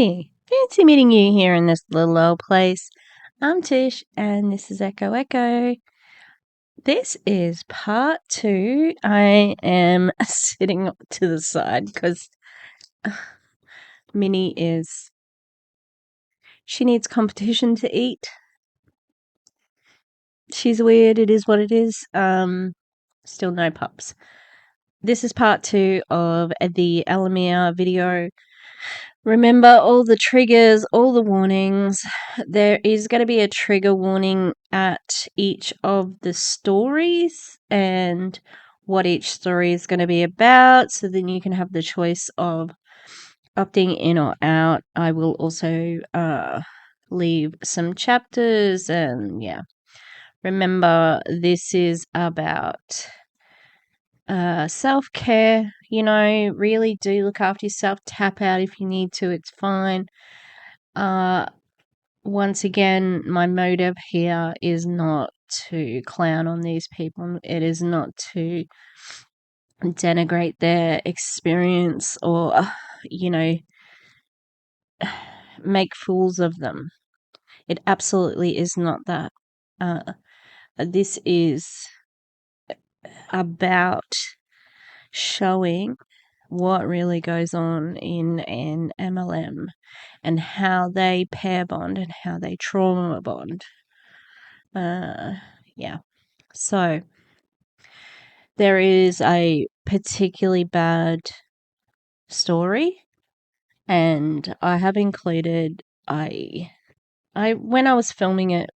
Hey, fancy meeting you here in this little old place. I'm Tish, and this is Echo Echo. This is part 2. I am sitting to the side because Minnie she needs competition to eat. She's weird, it is what it is. Still no pups. This is part 2 of the Elomir video. Remember all the triggers, all the warnings. There is going to be a trigger warning at each of the stories and what each story is going to be about, so then you can have the choice of opting in or out. I will also leave some chapters, and yeah. Remember, this is about self-care. Really do look after yourself. Tap out if you need to, it's fine. Once again, my motive here is not to clown on these people. It is not to denigrate their experience or, make fools of them. It absolutely is not that. This is about showing what really goes on in an MLM and how they pair bond and how they trauma bond. Yeah. So there is a particularly bad story, and I have included I when I was filming it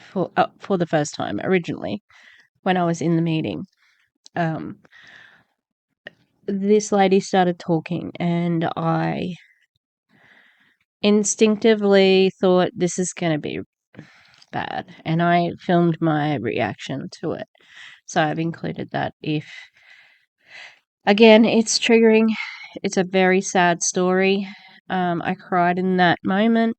for the first time originally, when I was in the meeting, this lady started talking, and I instinctively thought this is going to be bad, and I filmed my reaction to it. So I've included that. If again, it's triggering. It's a very sad story. I cried in that moment.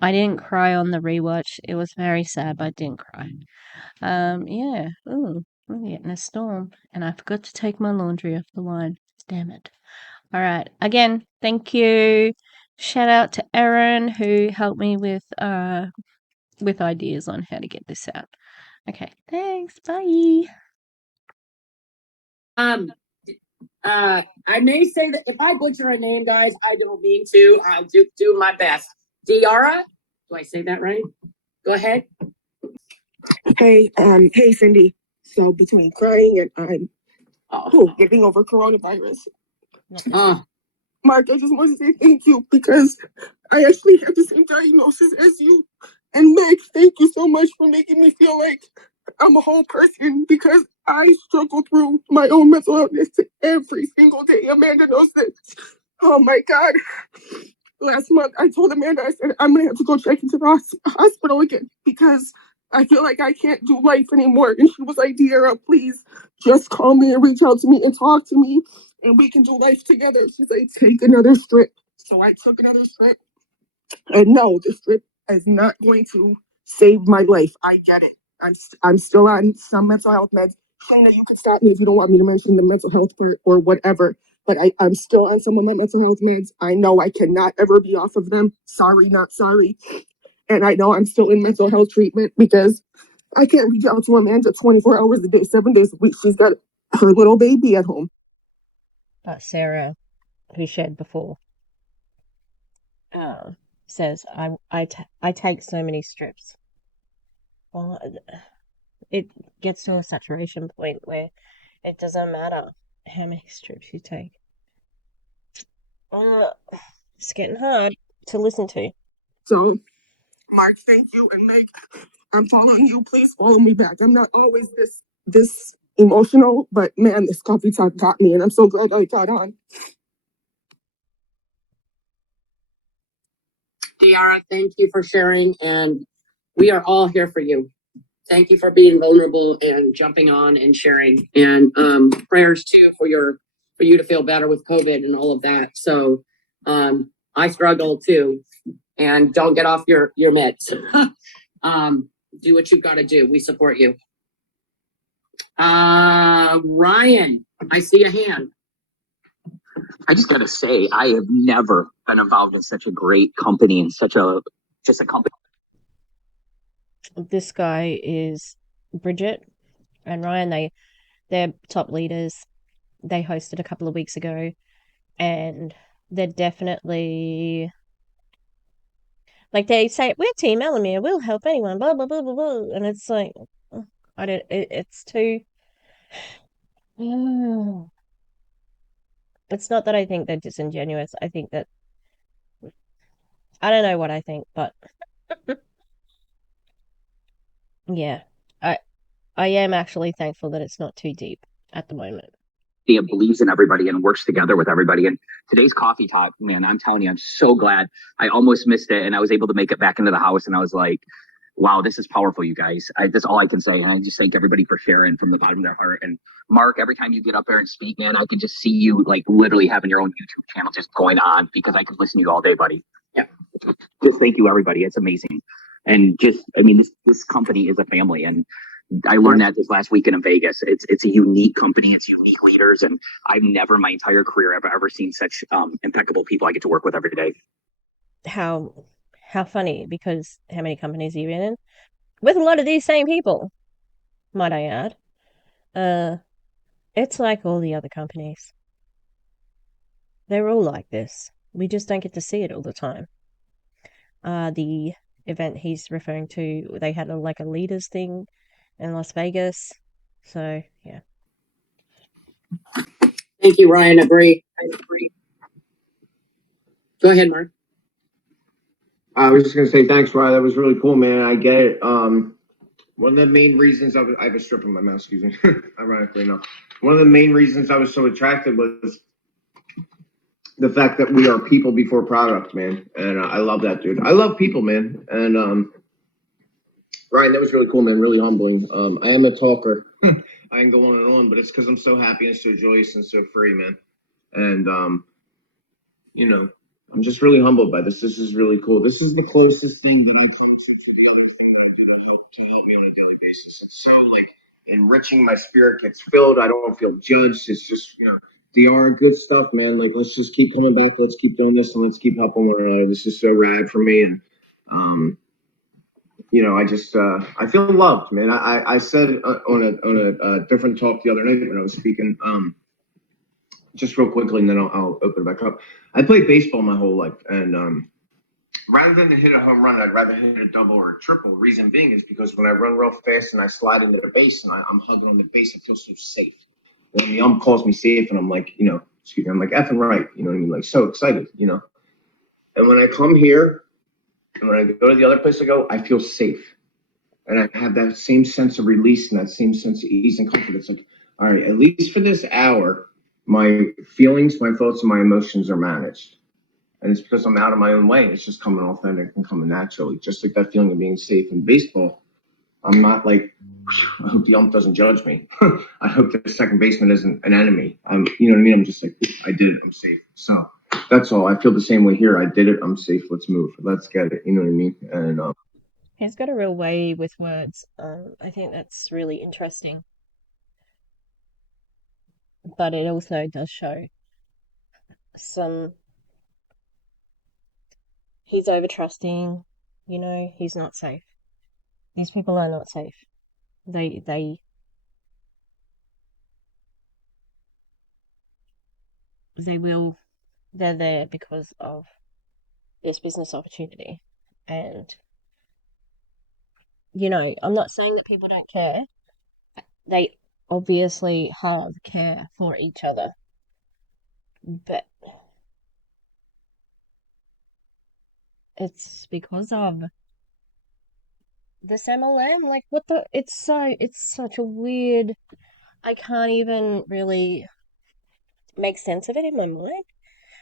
I didn't cry on the rewatch. It was very sad, but I didn't cry. Yeah. Ooh, we're getting a storm, and I forgot to take my laundry off the line. Damn it. All right. Again, thank you. Shout out to Erin who helped me with ideas on how to get this out. Okay. Thanks. Bye. I may say that if I butcher a name, guys, I don't mean to. I'll do my best. Diara, do I say that right? Go ahead. Hey, Cindy. So between crying and I'm getting over coronavirus. Mark, I just want to say thank you because I actually have the same diagnosis as you. And Meg, thank you so much for making me feel like I'm a whole person because I struggle through my own mental illness every single day. Amanda knows this. Oh my God. Last month, I told Amanda, I said, I'm going to have to go check into the hospital again because I feel like I can't do life anymore. And she was like, Deara, please just call me and reach out to me and talk to me and we can do life together. She's like, take another strip. So I took another strip. And no, the strip is not going to save my life. I get it. I'm still on some mental health meds. Shayna, you could stop me if you don't want me to mention the mental health part or whatever. But I'm still on some of my mental health meds. I know I cannot ever be off of them. Sorry, not sorry. And I know I'm still in mental health treatment because I can't reach out to Amanda 24 hours a day, 7 days a week. She's got her little baby at home. Sarah, who shared before, says, I take so many strips. Well, it gets to a saturation point where it doesn't matter how many strips you take. It's getting hard to listen to. So, Mark, thank you. And Meg, I'm following you. Please follow me back. I'm not always this emotional, but man, this coffee talk got me, and I'm so glad I got on. Diara, thank you for sharing, and we are all here for you. Thank you for being vulnerable and jumping on and sharing. And prayers too for you to feel better with COVID and all of that. So I struggle too, and don't get off your meds. Do what you've got to do. We support you. Ryan, I see a hand. I just gotta say, I have never been involved in such a great company and such a just a company. This guy is Bridget and Ryan. They're top leaders. They hosted a couple of weeks ago, and they're definitely like they say, we're Team Elomir, we'll help anyone, blah blah blah blah blah, and it's like, I don't. It's too. It's not that I think they're disingenuous. I think that I don't know what I think, but yeah, I I am actually thankful that it's not too deep at the moment. Believes in everybody and works together with everybody. And today's coffee talk, man, I'm telling you, I'm so glad. I almost missed it, and I was able to make it back into the house, and I was like, wow, this is powerful, you guys. That's all I can say. And I just thank everybody for sharing from the bottom of their heart. And Mark, every time you get up there and speak, man, I can just see you like literally having your own YouTube channel just going on, because I could listen to you all day, buddy. Yeah. Just thank you, everybody. It's amazing. And just, I mean, this company is a family. And I learned that this last weekend in Vegas. It's a unique company. It's unique leaders, and I've never in my entire career ever seen such impeccable people I get to work with every day. How funny, because how many companies are you in? With a lot of these same people, might I add. It's like all the other companies. They're all like this. We just don't get to see it all the time. The event he's referring to, they had like a leaders thing in Las Vegas. So yeah. Thank you, Ryan. Agree. Go ahead, Mark. I was just gonna say thanks, Ryan. That was really cool, man. I get it. One of the main reasons I have a strip in my mouth, excuse me, ironically enough. One of the main reasons I was so attracted was the fact that we are people before product, man. And I love that, dude. I love people, man. And Ryan, that was really cool, man. Really humbling. I am a talker. I can go on and on, but it's because I'm so happy and so joyous and so free, man. And you know, I'm just really humbled by this. This is really cool. This is the closest thing that I come to the other thing that I do to help me on a daily basis. It's so like enriching. My spirit gets filled. I don't feel judged. It's just DR good stuff, man. Like let's just keep coming back. Let's keep doing this and let's keep helping one another. This is so rad for me. And I just I feel loved, man. I said on a different talk the other night when I was speaking. Just real quickly, and then I'll open it back up. I played baseball my whole life, and rather than hit a home run, I'd rather hit a double or a triple. Reason being is because when I run real fast and I slide into the base and I'm hugging on the base, I feel so safe. When the calls me safe, and I'm like, excuse me, I'm like effing right, you know what I mean? Like so excited, And when I come here and when I go to the other place I go, I feel safe. And I have that same sense of release and that same sense of ease and comfort. It's like, all right, at least for this hour, my feelings, my thoughts, and my emotions are managed. And it's because I'm out of my own way. It's just coming authentic and coming naturally. Just like that feeling of being safe in baseball. I'm not like, I hope the ump doesn't judge me. I hope the second baseman isn't an enemy. You know what I mean? I'm just like, I did it. I'm safe. So that's all. I feel the same way here. I did it. I'm safe. Let's move. Let's get it. You know what I mean? And He's got a real way with words. I think that's really interesting. But it also does show some. He's over trusting. He's not safe. These people are not safe. They will. They're there because of this business opportunity, and I'm not saying that people don't care. They obviously have care for each other, but it's because of this MLM. Like, what the? It's such a weird. I can't even really make sense of it in my mind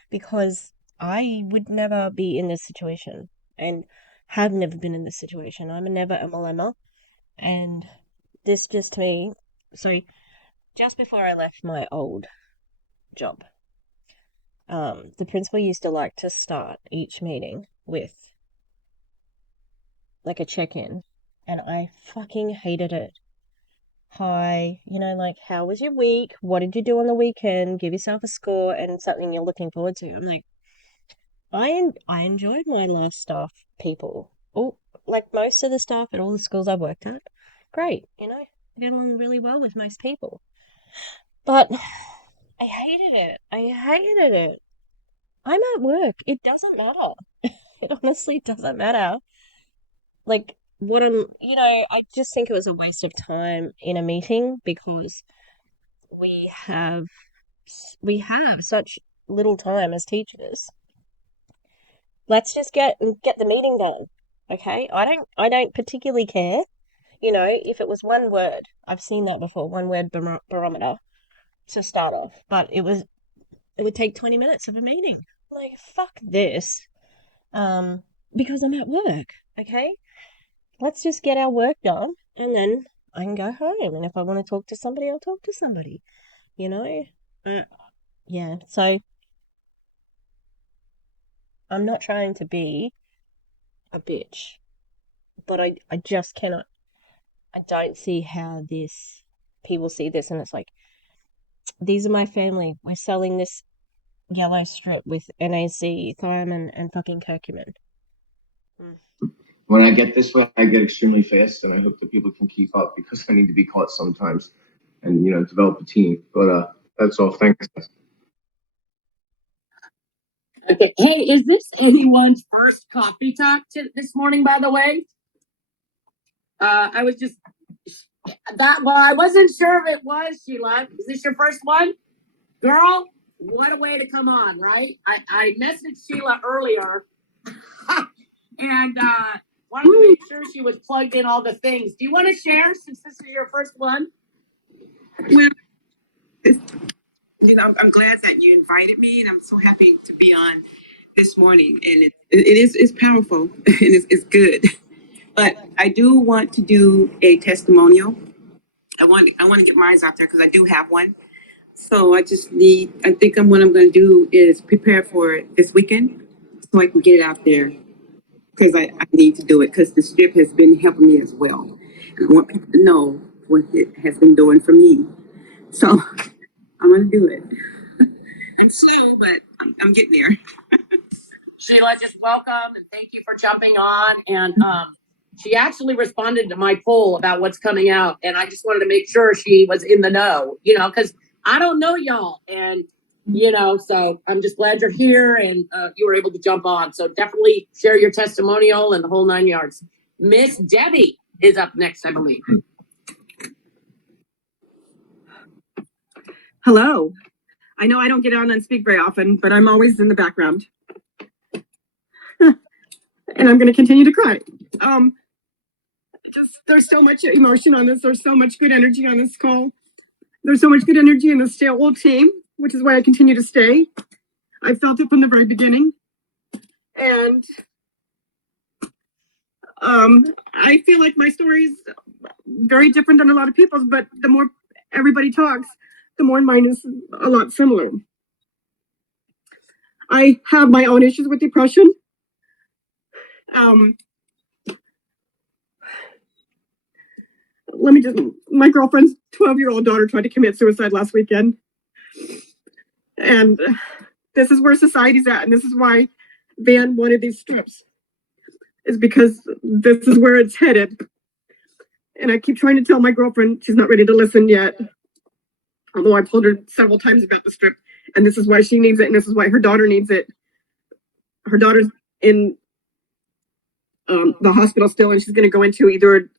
because I would never be in this situation and have never been in this situation. I'm a never MLMer, and this just to me. So, just before I left my old job, the principal used to like to start each meeting with like a check-in, and I fucking hated it. hi, like, how was your week? What did you do on the weekend? Give yourself a score and something you're looking forward to. I'm like, I enjoyed my last staff people. Oh, like most of the staff at all the schools I've worked at, great, I get along really well with most people. But I hated it. I hated it. I'm at work. It doesn't matter. It honestly doesn't matter. Like, what I just think it was a waste of time in a meeting because we have we have such little time as teachers. Let's just get the meeting done. Okay? I don't particularly care. If it was one word, I've seen that before, one word barometer to start off, but it would take 20 minutes of a meeting. Like, fuck this. Um, because I'm at work, okay? Let's just get our work done and then I can go home. And if I want to talk to somebody, I'll talk to somebody, you know? Uh, yeah, so I'm not trying to be a bitch, but I just cannot, I don't see how people see this and it's like, these are my family. We're selling this yellow strip with NAC, thiamine, and fucking curcumin. Mm. When I get this way, I get extremely fast, and I hope that people can keep up because I need to be caught sometimes, and develop a team. But that's all. Thanks. Okay. Hey, is this anyone's first coffee talk this morning, by the way? I was just I wasn't sure if it was, Sheila. Is this your first one? Girl, what a way to come on, right? I messaged Sheila earlier and wanted to make sure she was plugged in all the things. Do you want to share since this is your first one? Well, I'm glad that you invited me, and I'm so happy to be on this morning. And it's powerful and it's good. But I do want to do a testimonial. I want to get mine out there because I do have one. So I think what I'm going to do is prepare for it this weekend so I can get it out there because I need to do it because the strip has been helping me as well. And I want people to know what it has been doing for me. So I'm going to do it. I'm slow, but I'm getting there. Sheila, just welcome and thank you for jumping on. And she actually responded to my poll about what's coming out. And I just wanted to make sure she was in the know, because I don't know y'all. And, so I'm just glad you're here and you were able to jump on. So definitely share your testimonial and the whole 9 yards. Miss Debbie is up next, I believe. Hello. I know I don't get on and speak very often, but I'm always in the background. And I'm going to continue to cry. There's so much emotion on this. There's so much good energy on this call. There's so much good energy in this whole team, which is why I continue to stay. I felt it from the very beginning. And I feel like my story is very different than a lot of people's, but the more everybody talks, the more mine is a lot similar. I have my own issues with depression. My girlfriend's 12-year-old daughter tried to commit suicide last weekend. And this is where society's at. And this is why Van wanted these strips, is because this is where it's headed. And I keep trying to tell my girlfriend, she's not ready to listen yet. Although I've told her several times about the strip. And this is why she needs it. And this is why her daughter needs it. Her daughter's in the hospital still, and she's going to go into either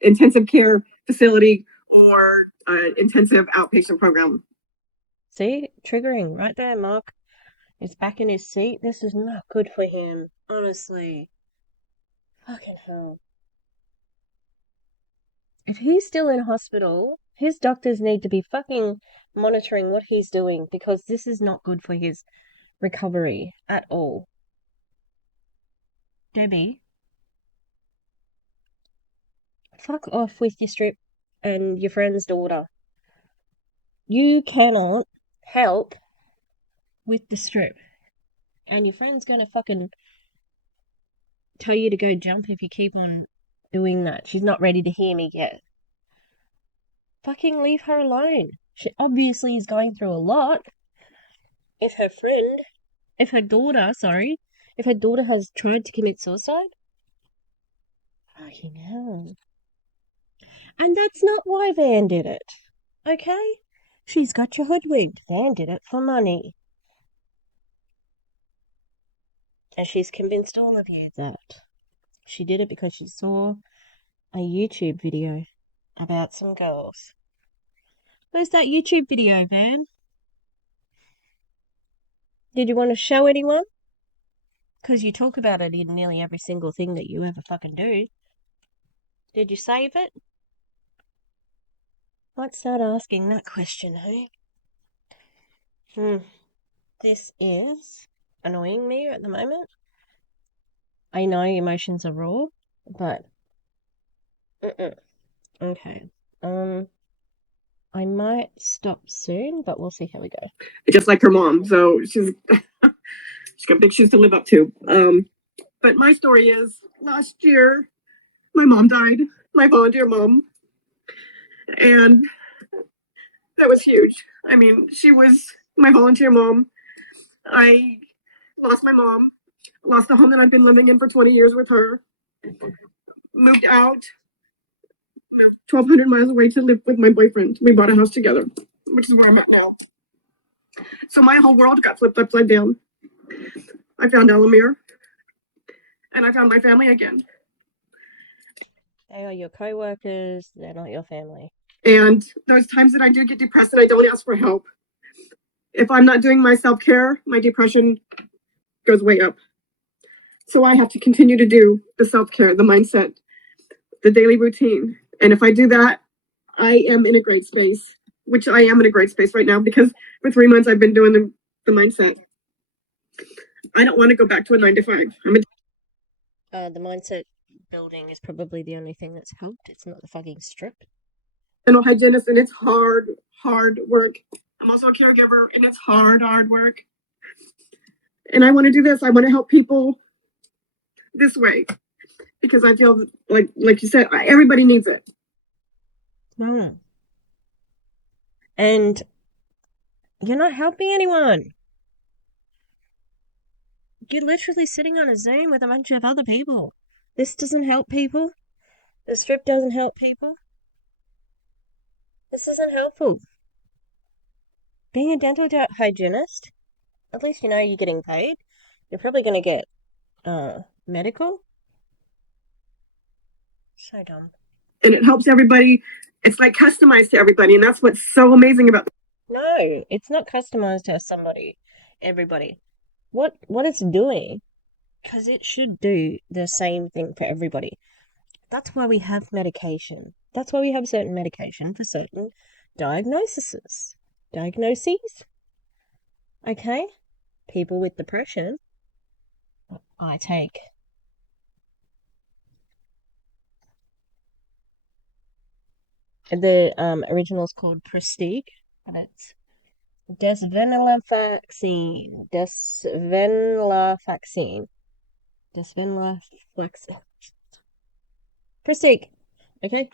intensive care facility or intensive outpatient program. See? Triggering right there, Mark. He's back in his seat. This is not good for him. Honestly. Fucking hell. If he's still in hospital, his doctors need to be fucking monitoring what he's doing because this is not good for his recovery at all. Debbie, fuck off with your strip and your friend's daughter. You cannot help with the strip. And your friend's gonna fucking tell you to go jump if you keep on doing that. She's not ready to hear me yet. Fucking leave her alone. She obviously is going through a lot. If her daughter has tried to commit suicide, fucking hell. And that's not why Van did it, okay? She's got you hoodwinked. Van did it for money. And she's convinced all of you that she did it because she saw a YouTube video about some girls. Where's that YouTube video, Van? Did you want to show anyone? Because you talk about it in nearly every single thing that you ever fucking do. Did you save it? Might start asking that question, hey? This is annoying me at the moment. I know emotions are raw, but okay. I might stop soon, but we'll see how we go. Just like her mom, so she's got big shoes to live up to. But my story is, last year, my mom died, my volunteer mom, and that was huge. I mean, she was my volunteer mom. I lost my mom, lost the home that I've been living in for 20 years with her, moved out, 1,200 miles away to live with my boyfriend. We bought a house together, which is where I'm at now. So my whole world got flipped upside down. I found Elomir, and I found my family again. They are your co-workers, they're not your family. And those times that I do get depressed and I don't ask for help, if I'm not doing my self-care, my depression goes way up. So I have to continue to do the self-care, the mindset, the daily routine. And if I do that, I am in a great space, which I am in a great space right now because for 3 months I've been doing the mindset. I don't want to go back to a 9 to 5. The mindset building is probably the only thing that's helped. It's not the fucking strip. Dental hygienist, and it's hard work. I'm also a caregiver, and it's hard work. And I want to do this. I want to help people this way because I feel like you said, everybody needs it. And you're not helping anyone. You're literally sitting on a Zoom with a bunch of other people. This doesn't help people. The strip doesn't help people. This isn't helpful. Being a dental hygienist, at least you know you're getting paid. You're probably going to get medical. So dumb. And it helps everybody. It's like customized to everybody, and that's what's so amazing about it. No, it's not customized to everybody. What it's doing, because it should do the same thing for everybody. That's why we have medication. That's why we have certain medication for certain diagnoses. Okay? People with depression, I take. The original's called Prestige, and it's desvenlafaxine. Prestige. Okay?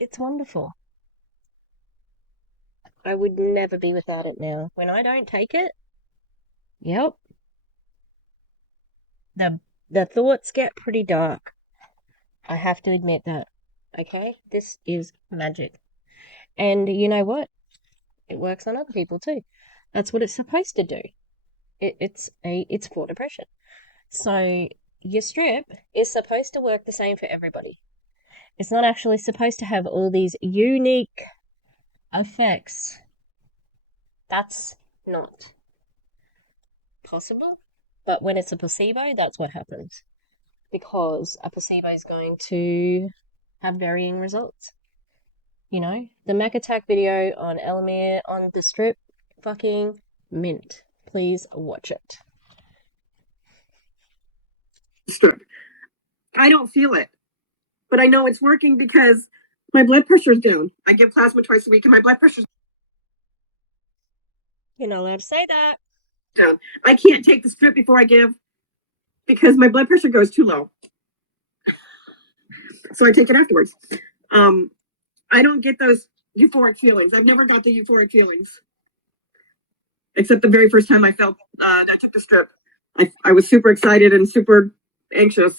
It's wonderful. I would never be without it now. When I don't take it, yep. The thoughts get pretty dark. I have to admit that. Okay? This is magic. And you know what? It works on other people too. That's what it's supposed to do. It's for depression. So your strip is supposed to work the same for everybody. It's not actually supposed to have all these unique effects. That's not possible. But when it's a placebo, that's what happens. Because a placebo is going to have varying results. You know, the Mac Attack video on Elomir on the strip, fucking mint. Please watch it. Strip. I don't feel it, but I know it's working because my blood pressure's down. I give plasma twice a week, and my blood pressure's You're not allowed to say that. down. I can't take the strip before I give because my blood pressure goes too low. So I take it afterwards. I don't get those euphoric feelings. I've never got the euphoric feelings. Except the very first time I felt that I took the strip. I was super excited and super anxious.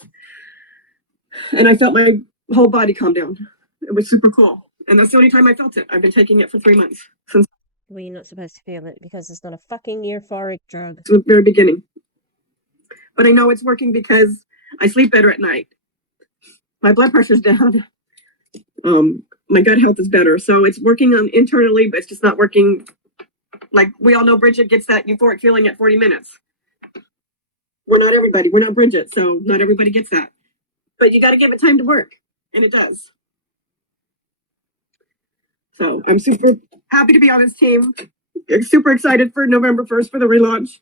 And I felt my whole body calm down. It was super cool. And that's the only time I felt it. I've been taking it for 3 months since Well, you're not supposed to feel it because it's not a fucking euphoric drug. the very beginning. But I know it's working because I sleep better at night. My blood pressure's down. My gut health is better. So it's working on internally, but it's just not working. Like we all know Bridget gets that euphoric feeling at 40 minutes. We're not everybody. We're not Bridget. So not everybody gets that. But you got to give it time to work. And it does. So I'm super happy to be on this team. I'm super excited for November 1st for the relaunch.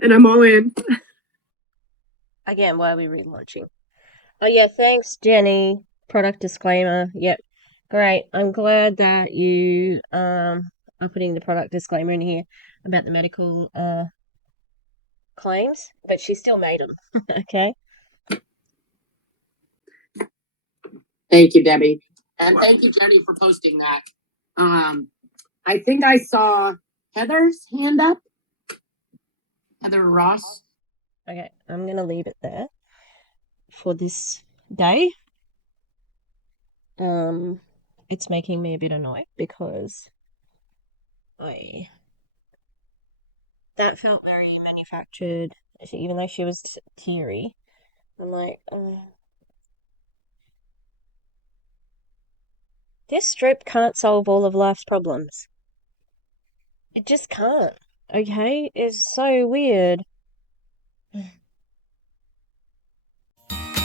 And I'm all in. Again, why are we relaunching? Oh yeah, thanks, Jenny. Product disclaimer. Yep. Great. I'm glad that you are putting the product disclaimer in here about the medical claims, but she still made them. Okay. Thank you, Debbie. And thank you, Jenny, for posting that. I think I saw Heather's hand up. Heather Ross. Okay, I'm gonna leave it there for this day. It's making me a bit annoyed because that felt very manufactured. Even though she was teary, I'm like, this strip can't solve all of life's problems. It just can't. Okay, it's so weird.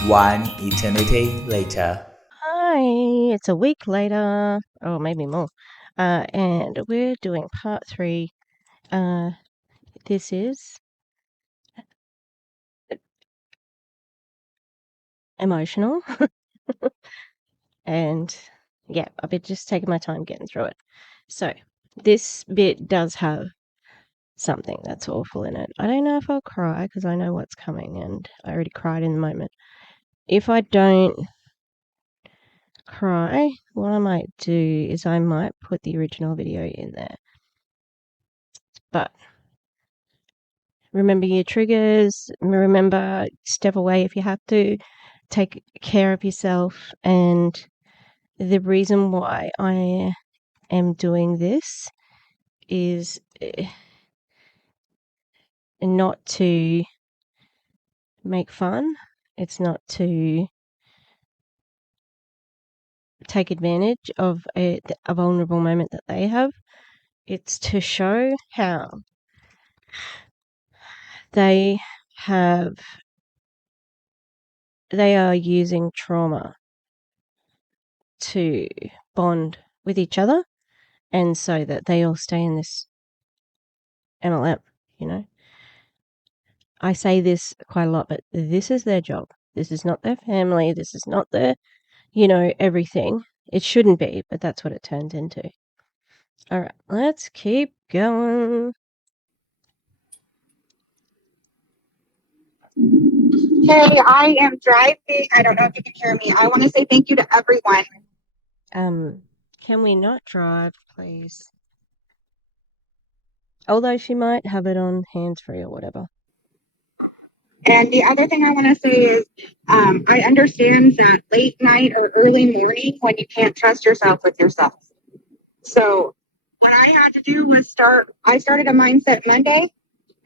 One eternity later. Hi, it's a week later, or maybe more, and we're doing part 3. This is emotional, and yeah, I've been just taking my time getting through it. So, this bit does have something that's awful in it. I don't know if I'll cry because I know what's coming, and I already cried in the moment. If I don't cry, what I might do is I might put the original video in there. But remember your triggers, remember step away if you have to, take care of yourself. And the reason why I am doing this is not to make fun. It's not to take advantage of a vulnerable moment that they have. It's to show how they are using trauma to bond with each other, and so that they all stay in this MLM, you know. I say this quite a lot, but this is their job. This is not their family. This is not their, everything. It shouldn't be, but that's what it turns into. All right, let's keep going. Hey, I am driving. I don't know if you can hear me. I want to say thank you to everyone. Can we not drive, please? Although she might have it on hands-free or whatever. And the other thing I want to say is I understand that late night or early morning when you can't trust yourself with yourself. So what I had to do was I started a Mindset Monday,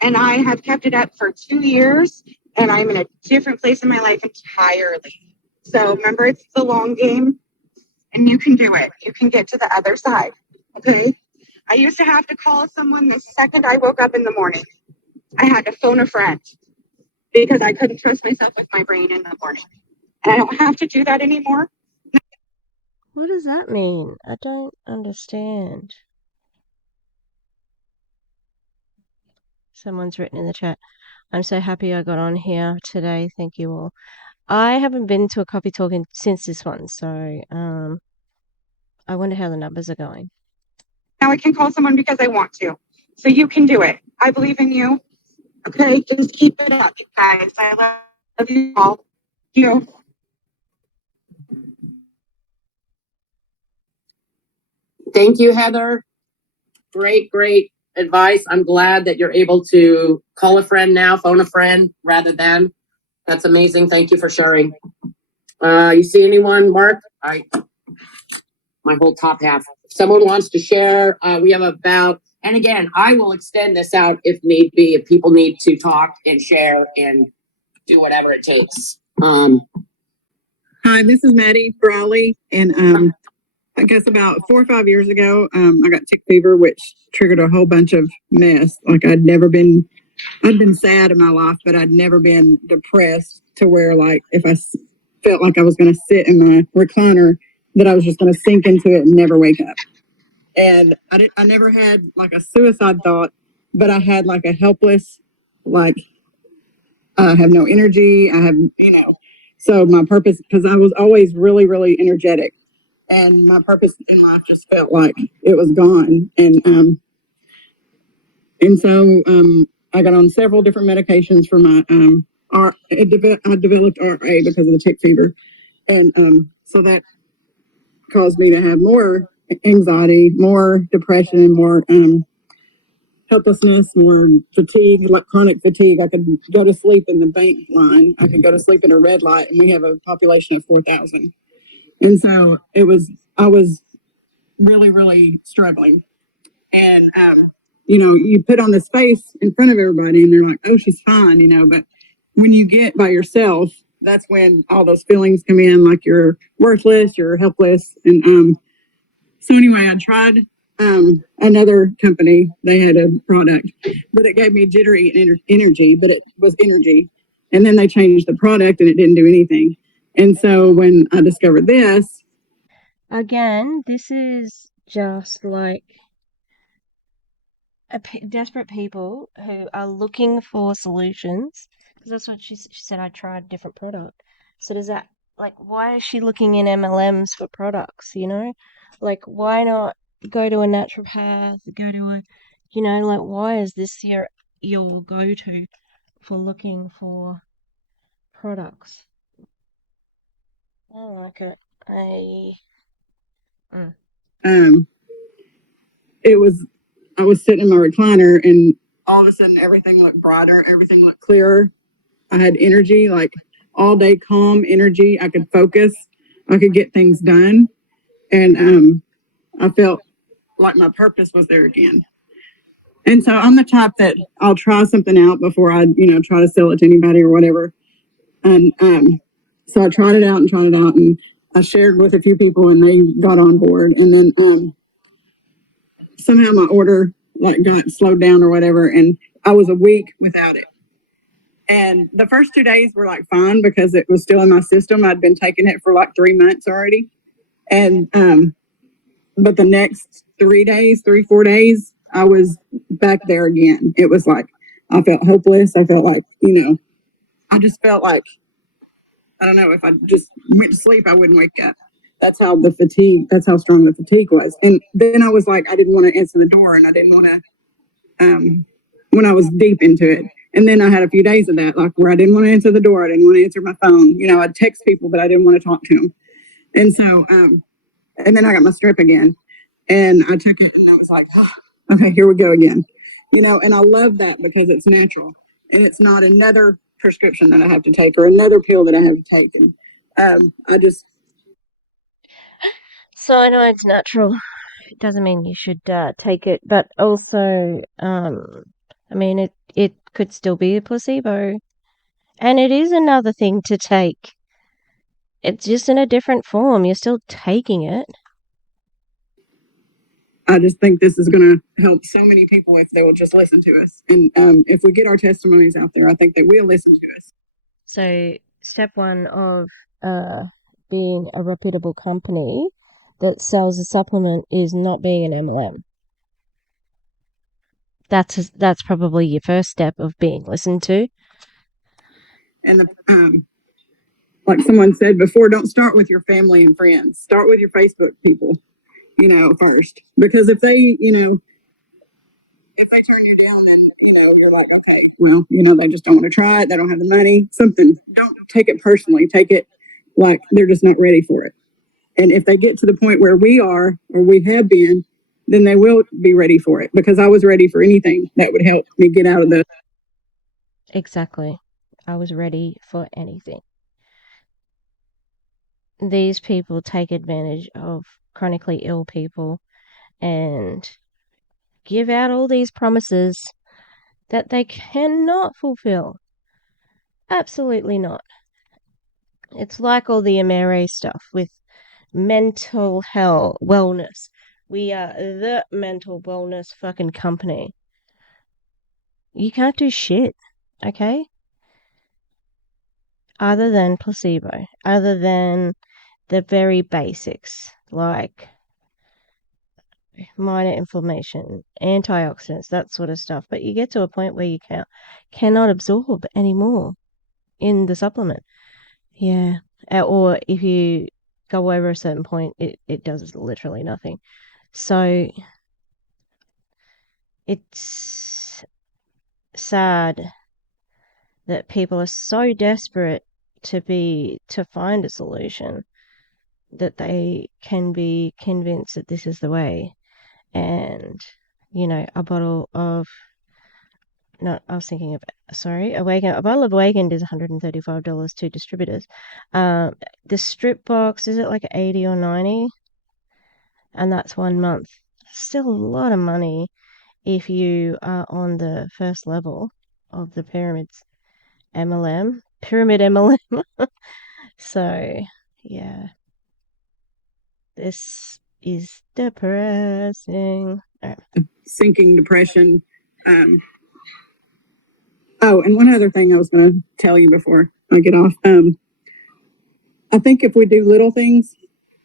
and I have kept it up for 2 years, and I'm in a different place in my life entirely. So remember, it's the long game, and you can do it. You can get to the other side, okay? I used to have to call someone the second I woke up in the morning. I had to phone a friend because I couldn't trust myself with my brain in the morning. And I don't have to do that anymore. What does that mean? I don't understand. Someone's written in the chat, I'm so happy I got on here today. Thank you all. I haven't been to a coffee talk since this one, so I wonder how the numbers are going. Now I can call someone because I want to. So you can do it. I believe in you. Okay, just keep it up, guys. I love you all. You. Thank you, Heather. Great advice. I'm glad that you're able to call a friend now, phone a friend rather than. That's amazing. Thank you for sharing. You see anyone, Mark? My whole top half. If someone wants to share, we have about, and again, I will extend this out if need be, if people need to talk and share and do whatever it takes. Hi, this is Maddie Brawley, and I guess about 4 or 5 years ago, I got tick fever, which triggered a whole bunch of mess. Like I'd been sad in my life, but I'd never been depressed to where like if I felt like I was going to sit in my recliner, that I was just going to sink into it and never wake up. And I never had like a suicide thought, but I had like a helpless, like I have no energy. I have, so my purpose, because I was always really, really energetic, and my purpose in life just felt like it was gone. And so I got on several different medications for my I developed RA because of the tick fever, and so that caused me to have more anxiety, more depression, more helplessness, more fatigue, like chronic fatigue. I could go to sleep in the bank line. I could go to sleep in a red light, and we have a population of 4,000. And so I was really, really struggling. And, you put on this face in front of everybody and they're like, oh, she's fine, but when you get by yourself, that's when all those feelings come in, like you're worthless, you're helpless. And so anyway, I tried another company. They had a product, but it gave me jittery energy, but it was energy. And then they changed the product and it didn't do anything. And so when I discovered this, Again, this is just like desperate people who are looking for solutions. Because that's what she said. I tried a different product. So does that, like, why is she looking in MLMs for products? Like, why not go to a naturopath? Go to a, like, why is this your go-to for looking for products? I don't like it. I was sitting in my recliner and all of a sudden everything looked brighter, everything looked clearer. I had energy, like all day calm energy. I could focus, I could get things done. And I felt like my purpose was there again. And so I'm the type that I'll try something out before I, try to sell it to anybody or whatever. And so I tried it out and I shared with a few people and they got on board. And then somehow my order like got slowed down or whatever, and I was a week without it. And the first 2 days were like fine because it was still in my system. I'd been taking it for like 3 months already. And but the next 4 days, I was back there again. It was like I felt hopeless. I felt like, I just felt like, I don't know, if I just went to sleep, I wouldn't wake up. That's how strong the fatigue was. And then I was like, I didn't want to answer the door and I didn't want to, when I was deep into it. And then I had a few days of that, like where I didn't want to answer the door. I didn't want to answer my phone. I'd text people, but I didn't want to talk to them. And so, and then I got my strip again and I took it and I was like, oh, okay, here we go again. And I love that because it's natural and it's not another prescription that I have to take or another pill that I have to take. And So I know it's natural. It doesn't mean you should take it, but also, I mean, it could still be a placebo, and it is another thing to take. It's just in a different form. You're still taking it. I just think this is going to help so many people if they will just listen to us. And if we get our testimonies out there, I think they will listen to us. So step one of being a reputable company that sells a supplement is not being an MLM. That's probably your first step of being listened to. And like someone said before, don't start with your family and friends. Start with your Facebook people, first. Because if they, if they turn you down, then, you're like, okay, well, they just don't want to try it. They don't have the money, something. Don't take it personally. Take it like they're just not ready for it. And if they get to the point where we are, or we have been, then they will be ready for it, because I was ready for anything that would help me get out of the. Exactly. I was ready for anything. These people take advantage of chronically ill people and give out all these promises that they cannot fulfill. Absolutely not. It's like all the MRA stuff with mental health wellness. We are the mental wellness fucking company. You can't do shit, okay? Other than placebo, other than the very basics, like minor inflammation, antioxidants, that sort of stuff. But you get to a point where you cannot absorb anymore in the supplement. Yeah. Or if you go over a certain point, it does literally nothing. So it's sad that people are so desperate to find a solution that they can be convinced that this is the way. And, a bottle of Awaken. A bottle of Awakened is $135 to distributors. The strip box, is it like 80 or 90? And that's 1 month. Still a lot of money if you are on the first level of the Pyramid MLM. So, yeah. This is depressing. Sinking depression. Oh, and one other thing I was going to tell you before I get off. I think if we do little things,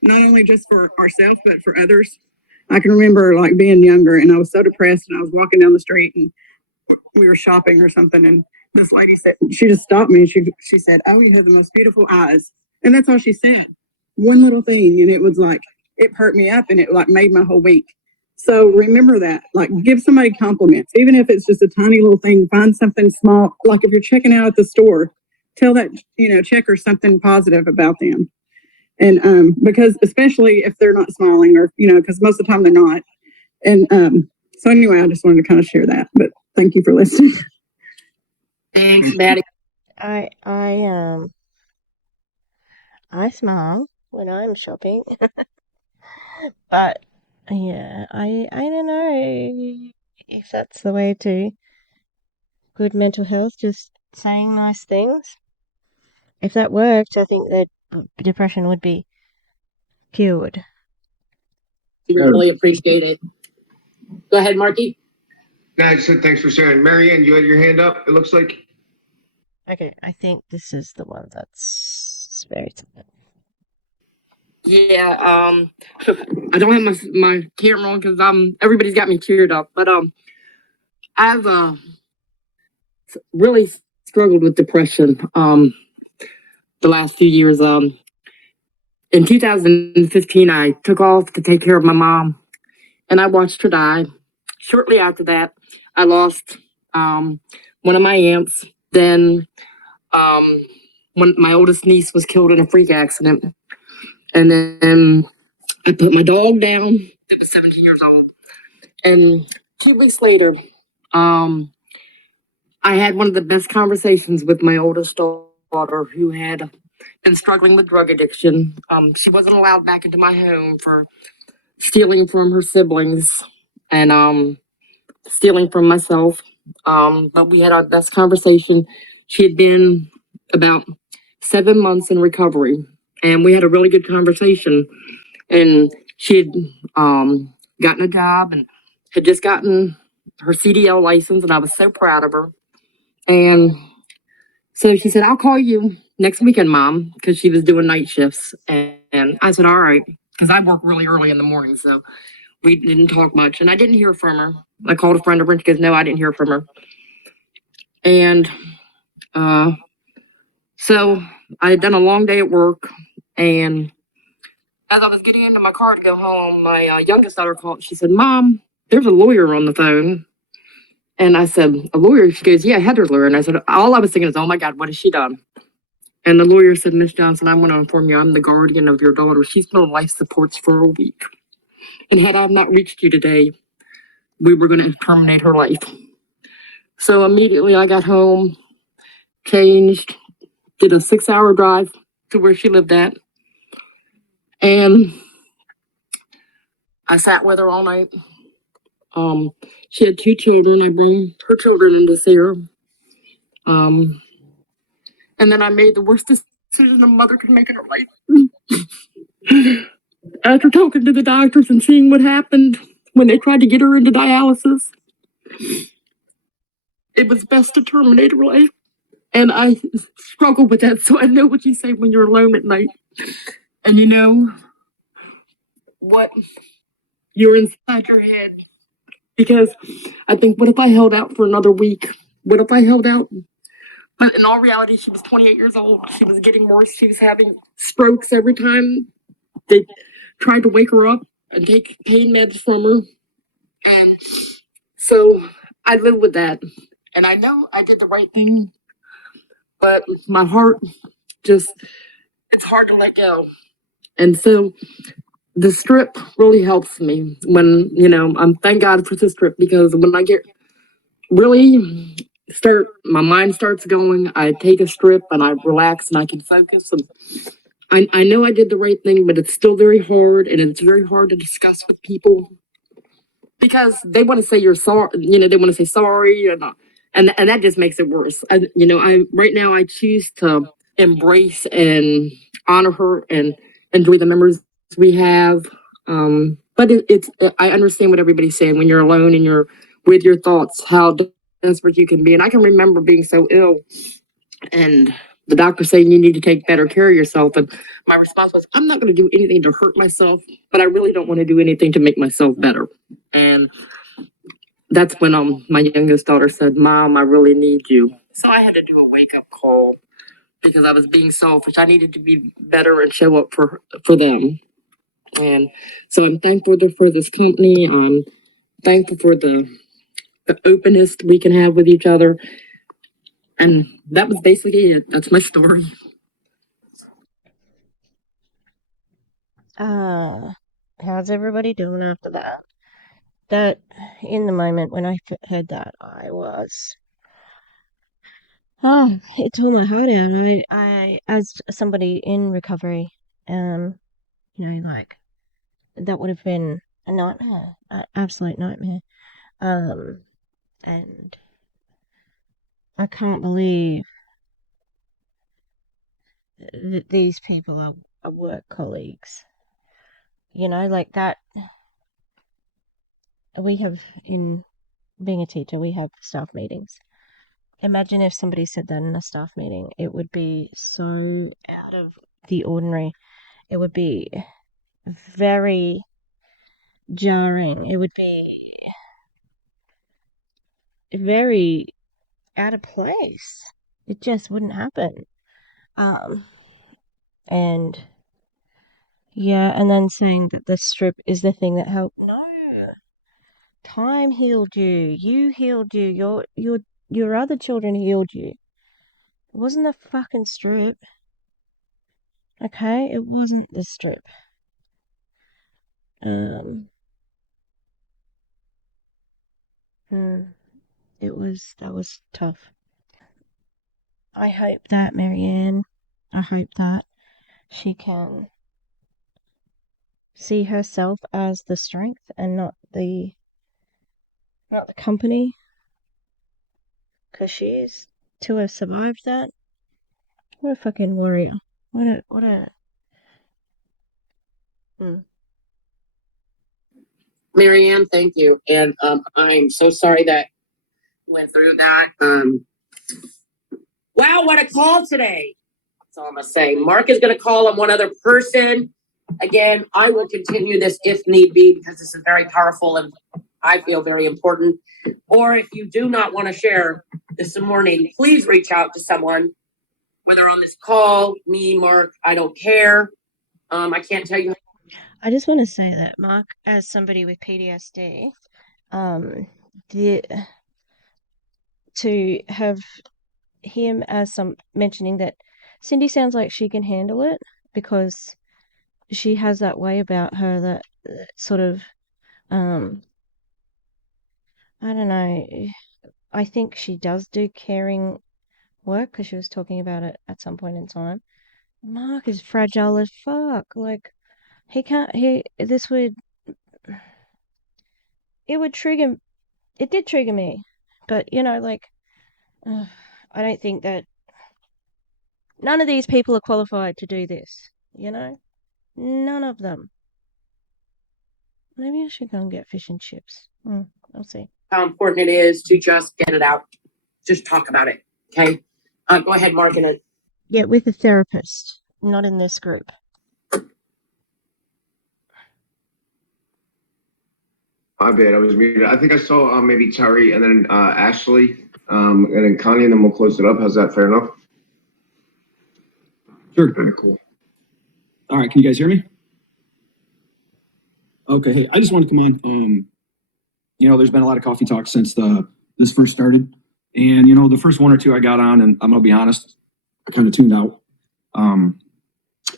not only just for ourselves, but for others. I can remember like being younger and I was so depressed, and I was walking down the street and we were shopping or something, and this lady said, she just stopped me and she said, "Oh, you have the most beautiful eyes." And that's all she said. One little thing, and it was like, it perked me up and it like made my whole week. So remember that, like give somebody compliments, even if it's just a tiny little thing. Find something small, like if you're checking out at the store, tell that, checker something positive about them. And because especially if they're not smiling, or because most of the time they're not. And so anyway, I just wanted to kind of share that. But thank you for listening. Thanks, Maddie. I smile when I'm shopping. But yeah, I don't know if that's the way to good mental health, just saying nice things. If that worked, I think that depression would be cured. We really appreciate it. Go ahead, Marky. No, I just said thanks for sharing. Marianne, you had your hand up, it looks like. Okay, I think this is the one that's very sad. Yeah, I don't have my camera on because everybody's got me teared up. But I've really struggled with depression the last few years. In 2015, I took off to take care of my mom, and I watched her die. Shortly after that, I lost one of my aunts. Then when my oldest niece was killed in a freak accident, and then I put my dog down. It was 17 years old, and 2 weeks later, I had one of the best conversations with my oldest daughter, who had been struggling with drug addiction. She wasn't allowed back into my home for stealing from her siblings and stealing from myself. But we had our best conversation. She had been about 7 months in recovery, and we had a really good conversation. And she had gotten a job and had just gotten her CDL license, and I was so proud of her. And so she said, "I'll call you next weekend, Mom," because she was doing night shifts. And I said, "All right," because I work really early in the morning, so we didn't talk much. And I didn't hear from her. I called a friend of hers, she goes, "No, I didn't hear from her." And so I had done a long day at work, and as I was getting into my car to go home, my youngest daughter called. She said, "Mom, there's a lawyer on the phone." And I said, "A lawyer?" She goes, "Yeah, Heather's lawyer." And I said, all I was thinking is, "Oh my God, what has she done?" And the lawyer said, Miss Johnson, I want to inform you, I'm the guardian of your daughter. She's been on life supports for a week. And had I not reached you today, we were going to terminate her life. So immediately I got home, changed, did a 6-hour drive to where she lived at. And I sat with her all night. She had 2 children. I brought her children in to see her. And then I made the worst decision a mother could make in her life. After talking to the doctors and seeing what happened when they tried to get her into dialysis, it was best to terminate her life. And I struggle with that, so I know what you say when you're alone at night. And you know what you're inside your head. Because I think, what if I held out for another week? What if I held out? But in all reality, she was 28 years old. She was getting worse. She was having strokes every time they tried to wake her up and take pain meds from her. And so I live with that. And I know I did the right thing, but my heart just, it's hard to let go. And so the strip really helps me when, I'm thank God for the strip, because when I get really my mind starts going, I take a strip and I relax and I can focus. And I know I did the right thing, but it's still very hard, and it's very hard to discuss with people because they want to say you're sorry, they want to say sorry, and that just makes it worse. Right now I choose to embrace and honor her and enjoy the memories we have. But I understand what everybody's saying when you're alone and you're with your thoughts, how desperate you can be. And I can remember being so ill and the doctor saying you need to take better care of yourself. And my response was, I'm not going to do anything to hurt myself, but I really don't want to do anything to make myself better. And that's when my youngest daughter said, Mom, I really need you. So I had to do a wake-up call because I was being selfish. I needed to be better and show up for them. And so I'm thankful for this company. I'm thankful for the openness we can have with each other. And that was basically it. That's my story. How's everybody doing after that? That, in the moment when I heard that, I was, it tore my heart out. I, as somebody in recovery, like, that would have been a nightmare, an absolute nightmare. And I can't believe that these people are work colleagues. Like that. We have, in being a teacher, we have staff meetings. Imagine if somebody said that in a staff meeting. It would be so out of the ordinary. It would be very jarring. It would be very out of place. It just wouldn't happen. And yeah, and then saying that the strip is the thing that helped. No. Time healed you. You healed you. Your other children healed you. It wasn't the fucking strip. Okay? It wasn't the strip. That was tough. I hope that Marianne, I hope that she can see herself as the strength and not the company, because she is, to have survived that. What a fucking warrior. What a Marianne, thank you. And I'm so sorry that you went through that. Wow, what a call today. That's all I'm going to say. Mark is going to call on one other person. Again, I will continue this if need be, because this is very powerful and I feel very important. Or if you do not want to share this morning, please reach out to someone, whether on this call, me, Mark, I don't care. I can't tell you. I just want to say that, Mark, as somebody with PTSD, to have him as mentioning that Cindy sounds like she can handle it because she has that way about her that sort of, I don't know. I think she does do caring work because she was talking about it at some point in time. Mark is fragile as fuck. Like, he can't, this would, it would trigger, it did trigger me. But, like, I don't think that none of these people are qualified to do this, None of them. Maybe I should go and get fish and chips. I'll see. How important it is to just get it out. Just talk about it. Okay. Go ahead, Mark. Yeah, with a therapist, not in this group. My bad, I was muted. I think I saw maybe Terry and then Ashley, and then Connie, and then we'll close it up. How's that? Fair enough? Sure. Very cool. All right, can you guys hear me? Okay, hey, I just wanted to come on. There's been a lot of coffee talk since this first started. And, the first one or two I got on, and I'm going to be honest, I kind of tuned out. And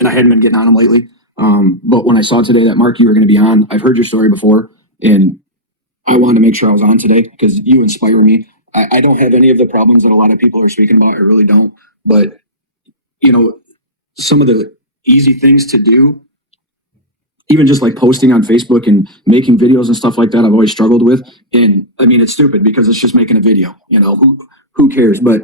I hadn't been getting on them lately. But when I saw today that, Mark, you were going to be on, I've heard your story before, and I wanted to make sure I was on today because you inspire me. I don't have any of the problems that a lot of people are speaking about. I really don't. But, some of the easy things to do, even just like posting on Facebook and making videos and stuff like that, I've always struggled with. And I mean, it's stupid because it's just making a video, who cares? But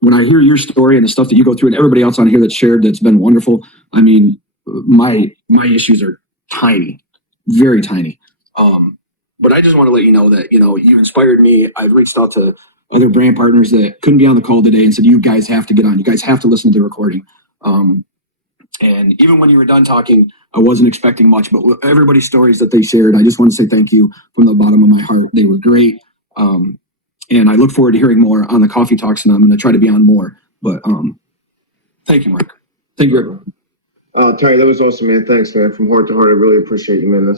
when I hear your story and the stuff that you go through and everybody else on here that's shared, that's been wonderful. I mean, my issues are tiny, very tiny. But I just want to let you know that, you inspired me. I've reached out to other brand partners that couldn't be on the call today and said, you guys have to get on. You guys have to listen to the recording. And even when you were done talking, I wasn't expecting much, but everybody's stories that they shared, I just want to say thank you from the bottom of my heart. They were great. And I look forward to hearing more on the coffee talks, and I'm going to try to be on more. But thank you, Mark. Thank you, everyone. Terry, that was awesome, man. Thanks, man. From heart to heart, I really appreciate you, man.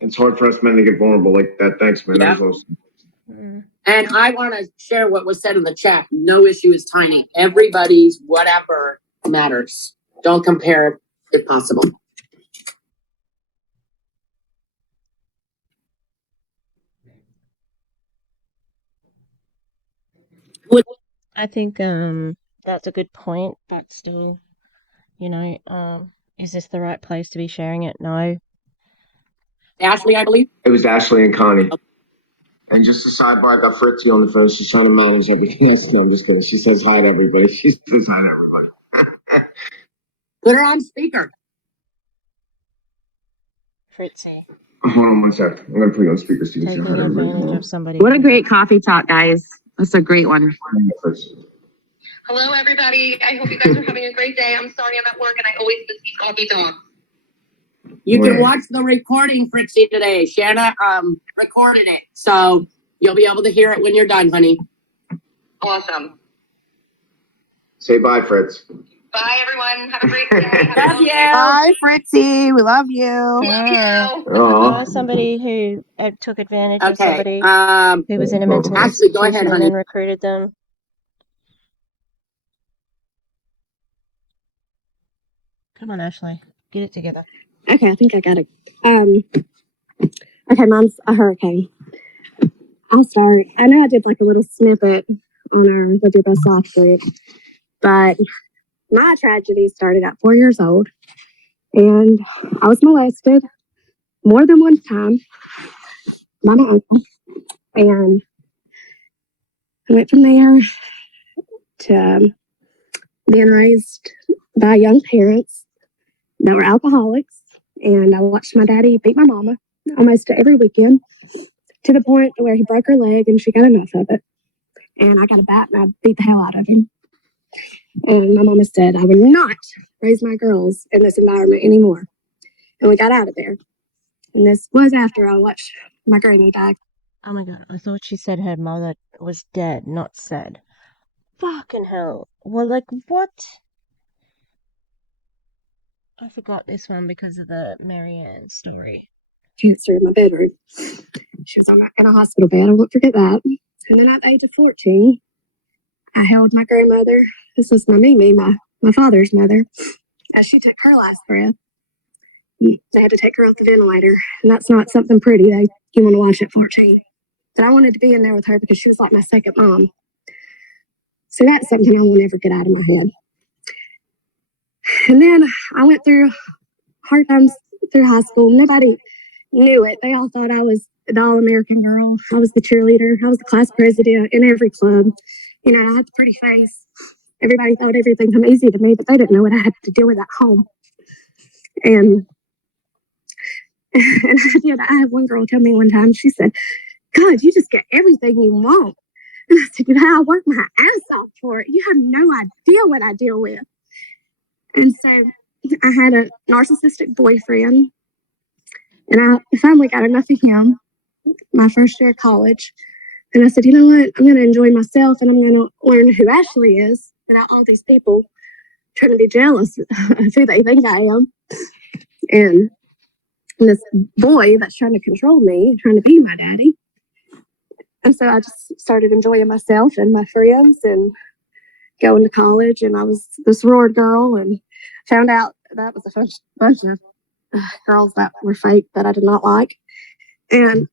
It's hard for us men to get vulnerable like that. Thanks, man. Yeah. That was awesome. And I want to share what was said in the chat. No issue is tiny. Everybody's whatever matters. Don't compare if possible. I think that's a good point, but still, is this the right place to be sharing it? No. Ashley, I believe. It was Ashley and Connie. And just a sidebar, I got Fritzy on the phone. She's trying to manage everything else. No, I'm just kidding. She says hi to everybody. She says hi to everybody. Put her on speaker. Fritzy. Hold on one sec. I'm going to put you on speaker so you can Taking hear everybody. advantage of somebody. What a great coffee talk, guys. That's a great one. Hello, everybody. I hope you guys are having a great day. I'm sorry I'm at work and I always miss these coffee talks. You can watch the recording, Fritzy, today. Shanna recorded it, so you'll be able to hear it when you're done, honey. Awesome. Say bye, Fritz. Bye, everyone. Have a great day. Love you. Bye, Fritzy. We love you. Somebody who took advantage of Okay. somebody who was in a mental Ashley, go ahead, institution honey. and recruited them. Come on, Ashley. Get it together. Okay, I think I got it. Okay, Mom's a hurricane. I'll start. I know I did like a little snippet on our Live Your Best Life group, but my tragedy started at 4 years old, and I was molested more than one time by my uncle, and I went from there to being raised by young parents that were alcoholics, and I watched my daddy beat my mama almost every weekend to the point where he broke her leg and she got enough of it. And I got a bat and I beat the hell out of him. And my mama said, I would not raise my girls in this environment anymore. And we got out of there. And this was after I watched my granny die. Oh my god, I thought she said her mother was dead, not said. Fucking hell. Well, like, what? I forgot this one because of the Marianne story. Cancer in my bedroom. She was in a hospital bed. I won't forget that. And then at the age of 14, I held my grandmother This was my Mimi, my father's mother. As she took her last breath, they had to take her off the ventilator. And that's not something pretty that you want to watch at 14. But I wanted to be in there with her because she was like my second mom. So that's something I will never get out of my head. And then I went through hard times through high school. Nobody knew it. They all thought I was the all-American girl. I was the cheerleader. I was the class president in every club. You know, I had the pretty face. Everybody thought everything come easy to me, but they didn't know what I had to deal with at home. And I had one girl tell me one time, she said, God, you just get everything you want. And I said, I work my ass off for it. You have no idea what I deal with. And so I had a narcissistic boyfriend, and I finally got enough of him my first year of college. And I said, you know what? I'm going to enjoy myself, and I'm going to learn who Ashley is without all these people trying to be jealous of who they think I am. And this boy that's trying to control me, trying to be my daddy. And so I just started enjoying myself and my friends and going to college. And I was the sorority girl and found out that was a bunch of girls that were fake that I did not like. And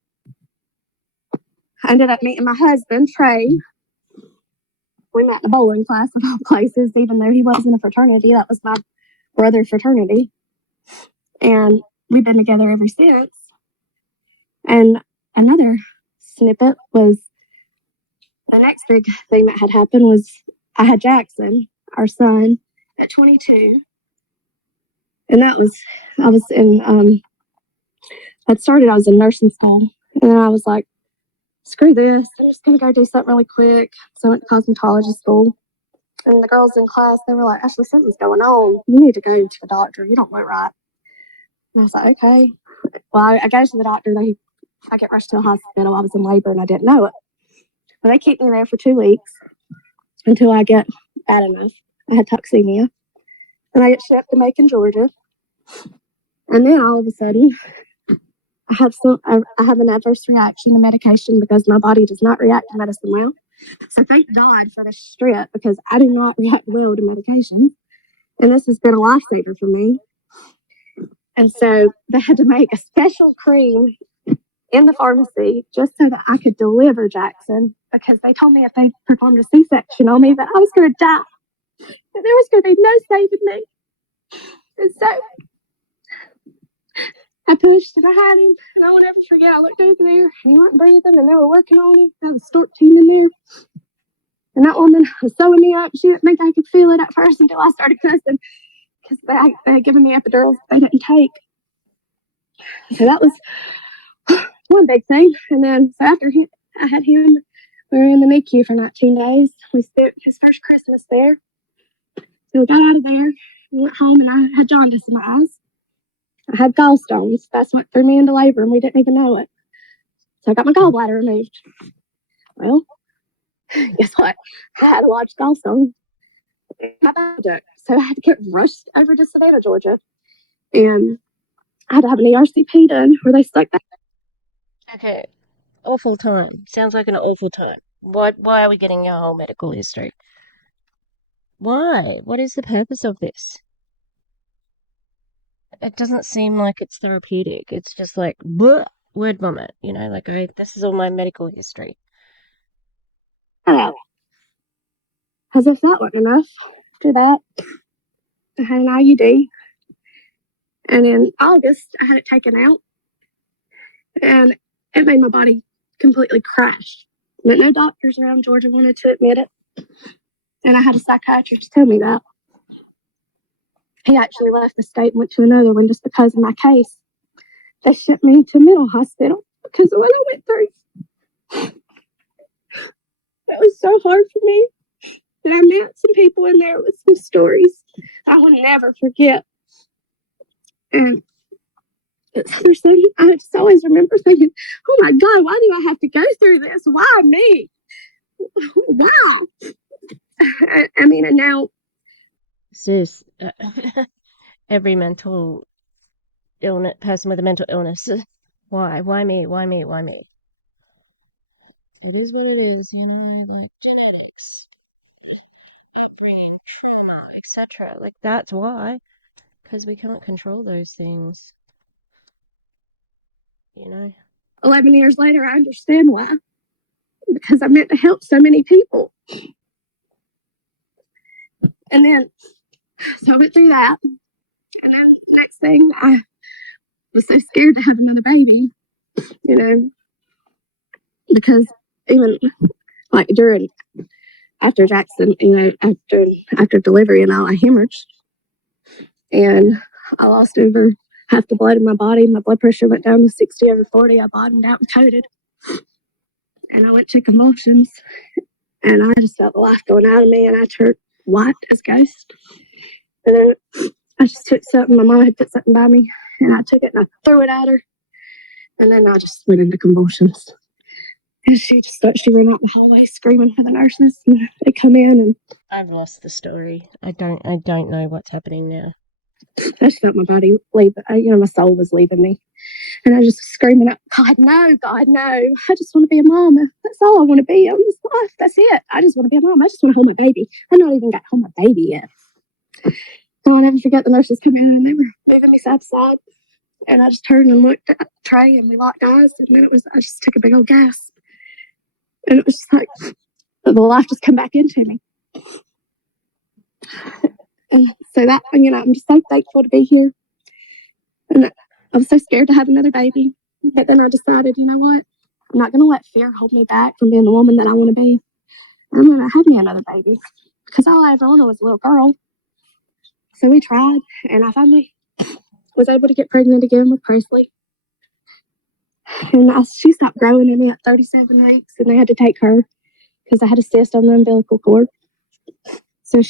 I ended up meeting my husband, Trey. We met in a bowling class of all places, even though he wasn't a fraternity. That was my brother's fraternity. And we've been together ever since. And another snippet was the next big thing that had happened was I had Jackson, our son, at 22. And I was in, I was in nursing school. And then I was like, screw this. I'm just going to go do something really quick. So I went to cosmetology school. And the girls in class, they were like, Ashley, something's going on. You need to go to the doctor. You don't look right. And I was like, okay. Well, I go to the doctor. I get rushed to the hospital. I was in labor and I didn't know it. But they keep me there for 2 weeks until I get bad enough. I had toxemia. And I get shipped to Macon, Georgia. And then all of a sudden, I have an adverse reaction to medication because my body does not react to medicine well. So thank God for the strip because I do not react well to medication. And this has been a lifesaver for me. And so they had to make a special cream in the pharmacy just so that I could deliver Jackson because they told me if they performed a C-section on me that I was going to die. And there was going to be no saving me. And so I pushed and I had him. And I won't ever forget, I looked over there and he wasn't breathing and they were working on him. There was a stork team in there. And that woman was sewing me up. She didn't think I could feel it at first until I started cussing because they had given me epidurals they didn't take. So that was one big thing. And then so after I had him, we were in the NICU for 19 days. We spent his first Christmas there. So we got out of there. We went home and I had jaundice in my eyes. I had gallstones. That's what threw me into labor and we didn't even know it. So I got my gallbladder removed. Well, guess what? I had a large gallstone in my bile duct. So I had to get rushed over to Savannah, Georgia. And I had to have an ERCP done where they stuck that. Okay, awful time. Sounds like an awful time. Why are we getting your whole medical history? Why? What is the purpose of this? It doesn't seem like it's therapeutic. It's just like, bleh, word vomit, this is all my medical history. As if that wasn't enough. After that, I had an IUD. And in August, I had it taken out. And it made my body completely crash. But no doctors around Georgia wanted to admit it. And I had a psychiatrist tell me that. He actually left the state and went to another one just because of my case. They shipped me to a mental hospital because of what I went through. It was so hard for me. And I met some people in there with some stories I will never forget. And there's something I just always remember thinking, oh my God, why do I have to go through this? Why me? Why? I mean, and now. Sis, every mental illness person with a mental illness. Why? Why me? Why me? Why me? It is what it is. Genetics. etc. Like, that's why. Because we can't control those things. 11 years later, I understand why. Because I meant to help so many people. And then, so I went through that. And then next thing, I was so scared to have another baby, because even like after Jackson, after delivery and all, I hemorrhaged. And I lost over half the blood in my body. My blood pressure went down to 60/40. I bottomed out and coded. And I went to convulsions. And I just felt the life going out of me. And I turned white as ghost. And then I just took something. My mom had put something by me. And I took it and I threw it at her. And then I just went into convulsions. And she ran out the hallway screaming for the nurses. And they come in and I've lost the story. I don't know what's happening now. I just felt my body leave. My soul was leaving me. And I was just screaming out, God, no, God, no. I just want to be a mom. That's all I want to be in this life. That's it. I just want to be a mom. I just want to hold my baby. I've not even got to hold my baby yet. So I'll never forget the nurses come in and they were moving me side to side. And I just turned and looked at Trey and we locked eyes. And then I just took a big old gasp. And it was just like, the life just come back into me. And so that, I'm just so thankful to be here. And I was so scared to have another baby. But then I decided, you know what? I'm not going to let fear hold me back from being the woman that I want to be. I'm going to have me another baby. Because all I ever wanted was a little girl. So we tried. And I finally was able to get pregnant again with Presley. And she stopped growing in me at 37 weeks. And they had to take her because I had a cyst on the umbilical cord. So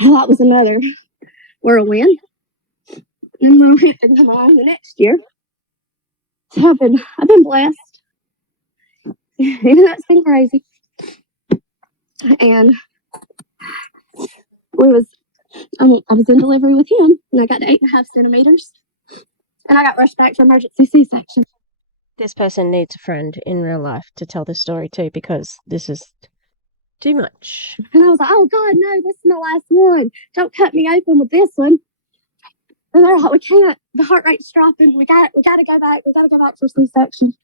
that was another whirlwind. And then we had to come on the next year. So I've been blessed. Even though it's been crazy. And I was in delivery with him, and I got to 8.5 centimeters, and I got rushed back for emergency C-section. This person needs a friend in real life to tell this story to, because this is too much. And I was like, oh God, no, this is my last one. Don't cut me open with this one. And they're like, we can't. The heart rate's dropping. We got to go back. We got to go back for C-section.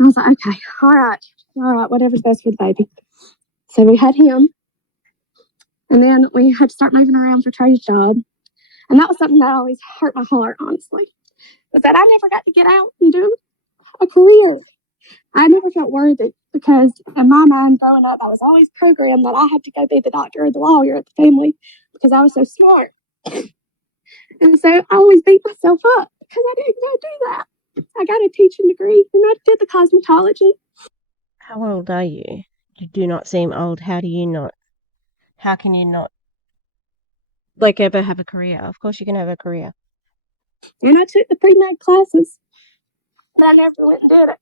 I was like, okay, all right, whatever's best for the baby. So we had him, and then we had to start moving around for Trey's job. And that was something that always hurt my heart, honestly, was that I never got to get out and do a career. I never felt worthy because in my mind growing up, I was always programmed that I had to go be the doctor or the lawyer at the family because I was so smart. And so I always beat myself up because I didn't go do that. I got a teaching degree and I did the cosmetology. How old are you? You do not seem old. How can you not, ever have a career? Of course you can have a career. And I took the pre-med classes, but I never went and did it.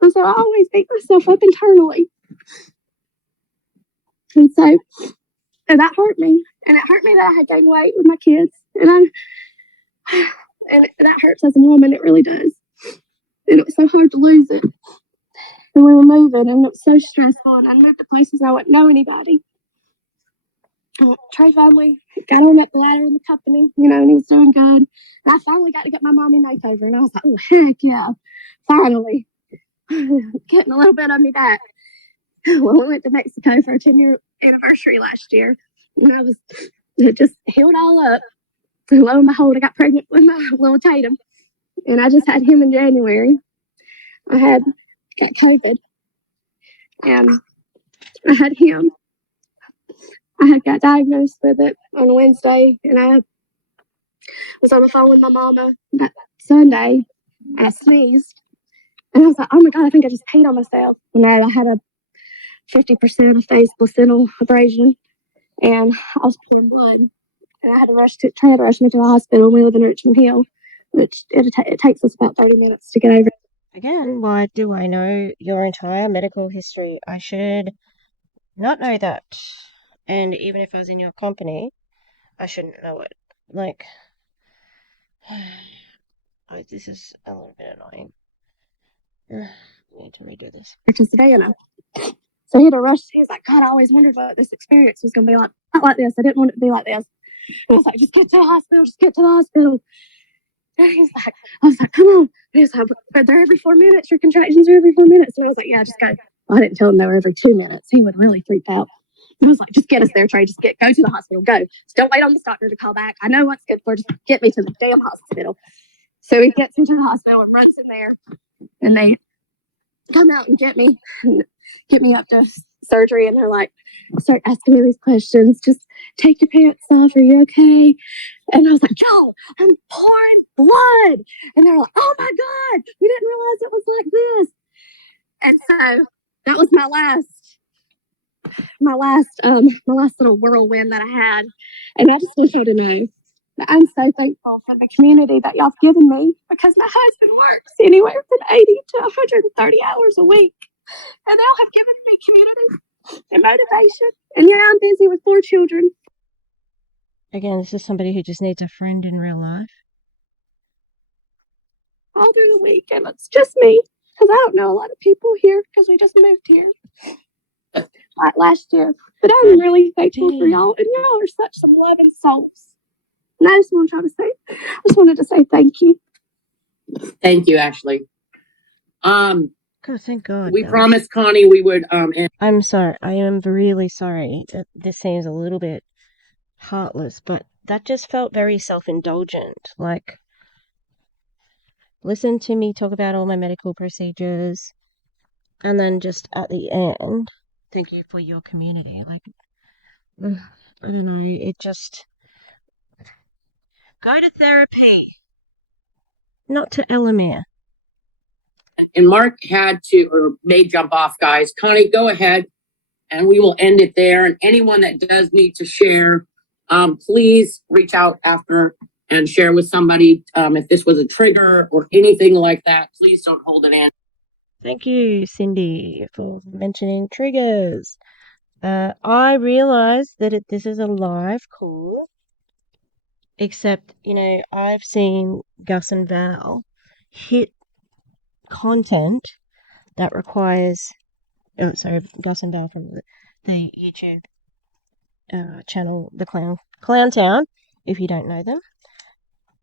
And so I always beat myself up internally. And that hurt me. And it hurt me that I had gained weight with my kids. And that hurts as a woman, it really does. And it was so hard to lose it. And we were moving, and it was so stressful. And I moved to places I wouldn't know anybody. Trey finally got on up the ladder in the company, and he was doing good. And I finally got to get my mommy makeover. And I was like, oh, heck yeah, finally. Getting a little bit of me back. Well, we went to Mexico for our 10-year anniversary last year. And I was just healed all up. And lo and behold, I got pregnant with my little Tatum. And I just had him in January. I got COVID. And I had him. I had got diagnosed with it on a Wednesday. And I was on the phone with my mama that Sunday. And I sneezed. And I was like, oh my God, I think I just peed on myself. And I had a 50% phase placental abrasion. And I was pouring blood. And I had to rush me to the hospital. We live in Richmond Hill, which it takes us about 30 minutes to get over. Again, why do I know your entire medical history? I should not know that. And even if I was in your company, I shouldn't know it. This is a little bit annoying. I need to redo this. To Savannah. So he had to rush. He was like, God, I always wondered what this experience was going to be like. Not like this. I didn't want it to be like this. And I was like, just get to the hospital. Just get to the hospital. And he was like, I was like, come on. And he was like, but they're every 4 minutes. Your contractions are every 4 minutes. And I was like, yeah, just go. Well, I didn't tell him they were every 2 minutes. He would really freak out. And I was like, just get us there, Trey. Just go to the hospital. Go. Just don't wait on this doctor to call back. I know what's good for. Just get me to the damn hospital. So he gets into the hospital and runs in there. And they come out and get me up to surgery. And they're like, start asking me these questions. Just take your pants off. Are you okay? And I was like, yo, I'm pouring blood. And they're like, oh my God, we didn't realize it was like this. And so that was my last little whirlwind that I had. And I just want you to know that I'm so thankful for the community that y'all have given me, because my husband works anywhere from 80 to 130 hours a week. And y'all have given me community and motivation. And yeah, I'm busy with 4 children. Again, this is somebody who just needs a friend in real life. All through the week, and it's just me, because I don't know a lot of people here, because we just moved here like last year. But I'm really thankful for y'all, and y'all are such some loving souls. And I just wanted to say thank you. Thank you, Ashley. God, thank God. We promised Connie we would I'm sorry. I am really sorry. This seems a little bit heartless, but that just felt very self-indulgent. Like, listen to me talk about all my medical procedures, and then just at the end, thank you for your community. Like, I don't know, it just... Go to therapy, not to Elomir. and Mark may jump off, guys. Connie, go ahead, and we will end it there. And anyone that does need to share, please reach out after and share with somebody. If this was a trigger or anything like that, please don't hold it in. Thank you, Cindy, for mentioning triggers. I realize that this is a live call, except, I've seen Gus and Val hit content that requires... Oh, sorry, Gus and Val from the YouTube channel, The Clown Town. If you don't know them,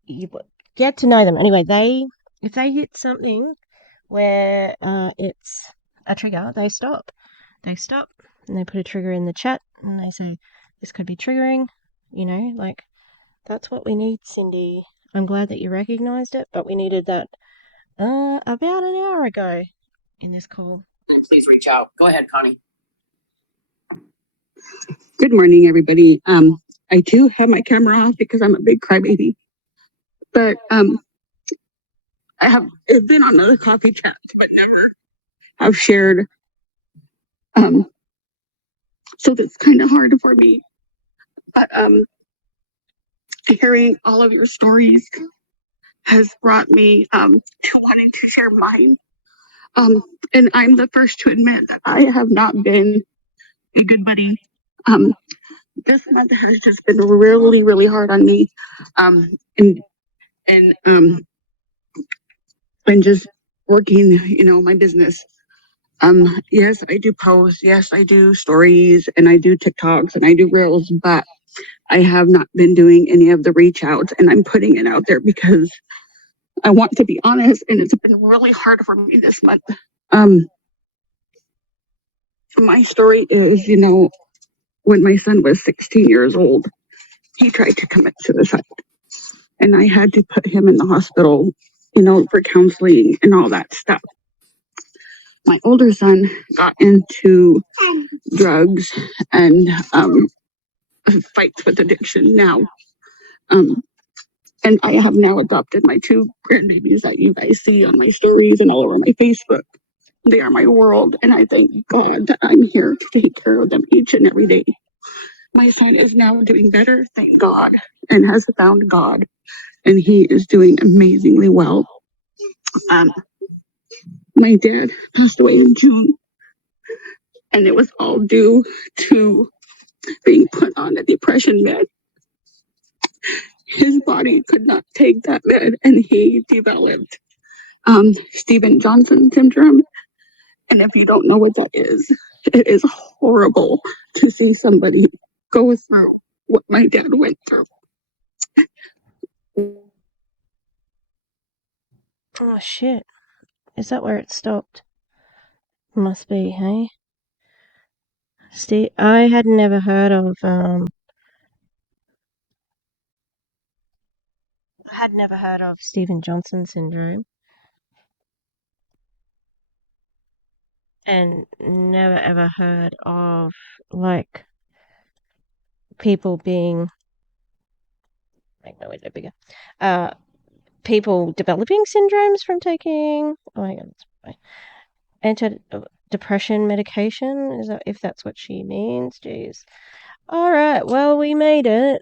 you get to know them. Anyway, if they hit something where it's a trigger, they stop. They stop and they put a trigger in the chat and they say, this could be triggering, like, that's what we need, Cindy. I'm glad that you recognized it, but we needed that about an hour ago in this call. Please reach out. Go ahead, Connie. Good morning, everybody. I do have my camera off because I'm a big crybaby, but I have been on other coffee chats, but never have shared. So that's kind of hard for me. But hearing all of your stories has brought me to wanting to share mine. And I'm the first to admit that I have not been a good buddy. This month has just been really, really hard on me. And just working, my business. Yes, I do posts. Yes, I do stories, and I do TikToks, and I do reels, but I have not been doing any of the reach outs, and I'm putting it out there because I want to be honest, and it's been really hard for me this month. My story is, when my son was 16 years old, he tried to commit suicide, and I had to put him in the hospital, for counseling and all that stuff. My older son got into drugs and fights with addiction now. And I have now adopted my 2 grandbabies that you guys see on my stories and all over my Facebook. They are my world, and I thank God that I'm here to take care of them each and every day. My son is now doing better, thank God, and has found God, and he is doing amazingly well. My dad passed away in June, and it was all due to being put on a depression med. His body could not take that med, and he developed Steven Johnson syndrome, And if you don't know what that is, it is horrible to see somebody go through what my dad went through. Oh shit. Is that where it stopped? Must be, hey? Steve, I had never heard of Stephen Johnson syndrome, and never ever heard of like people being make my window bigger. People developing syndromes from taking anti-depression medication. Is that, if that's what she means? Jeez. All right. Well, we made it.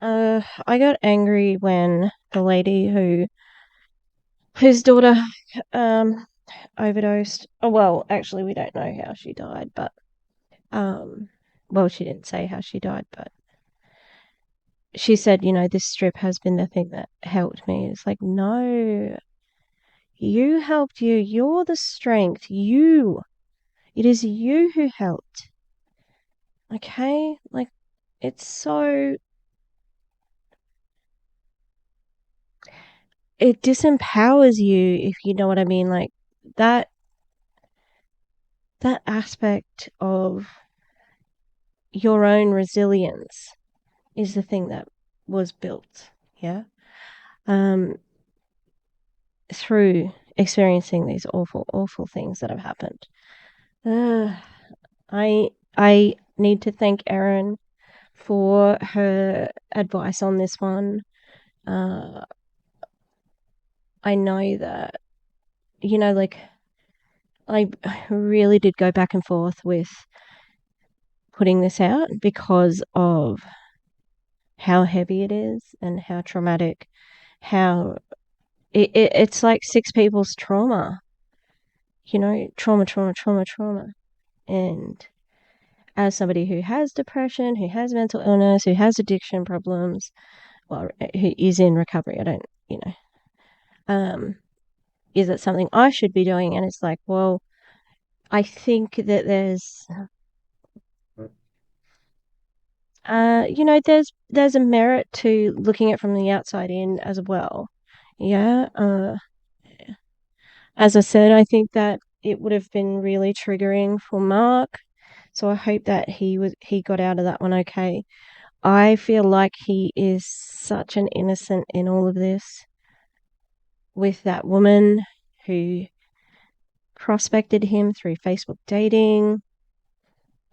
I got angry when the lady whose daughter overdosed. Oh well, actually, we don't know how she died, but well, she didn't say how she died, but she said, this strip has been the thing that helped me. It's like, no, you helped you. You're the strength. It is you who helped. Okay? Like, it's so. It disempowers you, if you know what I mean. Like, that aspect of your own resilience is the thing that was built. Yeah? Through experiencing these awful, awful things that have happened. I need to thank Erin for her advice on this one. I know that, like, I really did go back and forth with putting this out because of how heavy it is and how traumatic, how it's like 6 people's trauma, trauma. And as somebody who has depression, who has mental illness, who has addiction problems, well, who is in recovery, I don't, is it something I should be doing? And it's like, well, I think that there's a merit to looking at it from the outside in as well. Yeah. As I said, I think that it would have been really triggering for Mark. So I hope that he got out of that one okay. I feel like he is such an innocent in all of this, with that woman who prospected him through Facebook dating,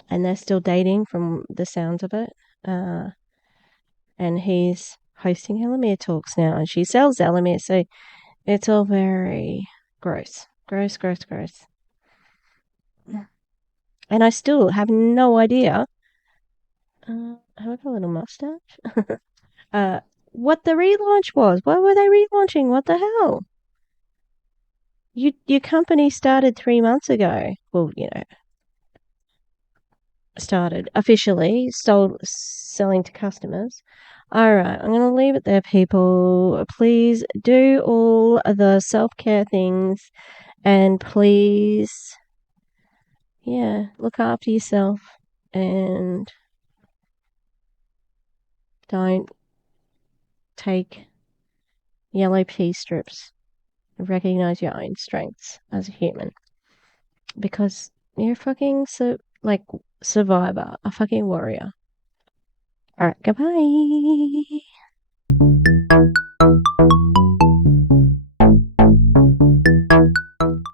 and they're still dating from the sounds of it. And he's hosting Elomir talks now, and she sells Elomir, so it's all very gross. Gross. And I still have no idea. Have I got a little mustache? What the relaunch was. Why were they relaunching? What the hell? Your company started 3 months ago. Well, started officially selling to customers. All right, I'm going to leave it there, people. Please do all the self-care things, and please, look after yourself, and don't take yellow pea strips. Recognize your own strengths as a human, because you're a fucking survivor, a fucking warrior. All right, goodbye.